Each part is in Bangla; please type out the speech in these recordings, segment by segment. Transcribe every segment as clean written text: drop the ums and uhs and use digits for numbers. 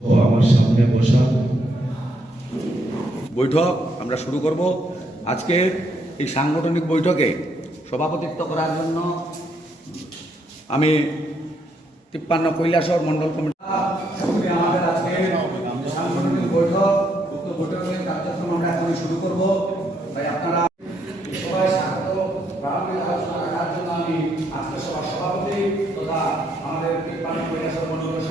আমার সামনে বসা বৈঠক আমরা শুরু করব। আজকের এই সাংগঠনিক বৈঠকে সভাপতিত্ব করার জন্য আমি 53 কৈলাসহর মণ্ডল কমিটি আমাদের আজকে সাংগঠনিক বৈঠক বৈঠকের কার্যক্রম আমরা এখন শুরু করব। তাই আপনারা সবাই স্বাগত আলোচনা রাখার জন্য আমি আজকে সবার সভাপতি তথা আমাদের 53 কৈলাসহর মণ্ডলের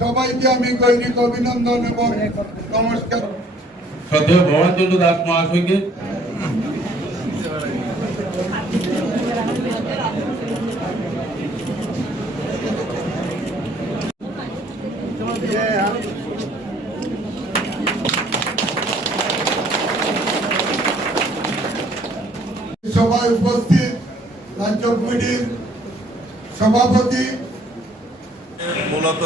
সবাইকে আমি গৈরিক অভিনন্দন এবং নমস্কার। শ্রদ্ধেয় ভবানচন্দ্র দাস মহাশয়কে সভায় উপস্থিত রাজ্য কমিটির সভাপতি মূলত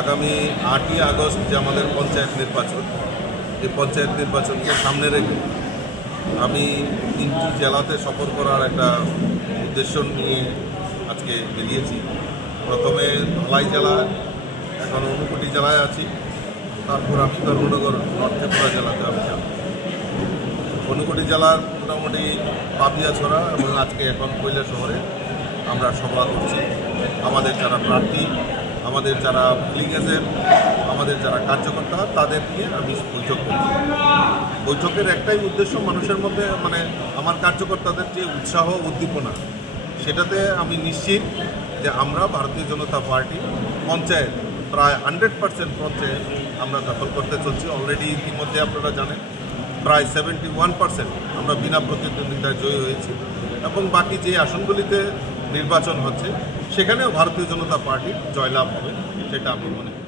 আগামী 8ই আগস্ট যে আমাদের পঞ্চায়েত নির্বাচন, এই পঞ্চায়েত নির্বাচনকে সামনে রেখে আমি 3টি জেলাতে সফর করার একটা উদ্দেশ্য নিয়ে আজকে বেরিয়েছি। প্রথমে ধলাই জেলা, এখন ঊনকোটি জেলায় আছি, তারপর আমি ধর্মনগর নর্থ ত্রিপুরা জেলাতে আমি যাব। ঊনকোটি জেলার মোটামুটি পাপিয়াছড়া এবং আজকে এখন কৈলাসহরে আমরা সভা করছি। আমাদের যারা প্রার্থী, আমাদের যারা পুলিং এজেন্ট, আমাদের যারা কার্যকর্তা, তাদের নিয়ে আমি বৈঠক করছি। বৈঠকের একটাই উদ্দেশ্য, মানুষের মধ্যে আমার কার্যকর্তাদের যে উৎসাহ উদ্দীপনা, সেটাতে আমি নিশ্চিত যে আমরা ভারতীয় জনতা পার্টি পঞ্চায়েত প্রায় 100% পঞ্চায়েত আমরা দখল করতে চলছি। অলরেডি ইতিমধ্যে আপনারা জানেন প্রায় 71% আমরা বিনা প্রতিদ্বন্দ্বিতায় জয়ী হয়েছি এবং বাকি যে আসনগুলিতে নির্বাচন হচ্ছে সেখানেও ভারতীয় জনতা পার্টির জয়লাভ হবে, সেটা আমি মনে করি।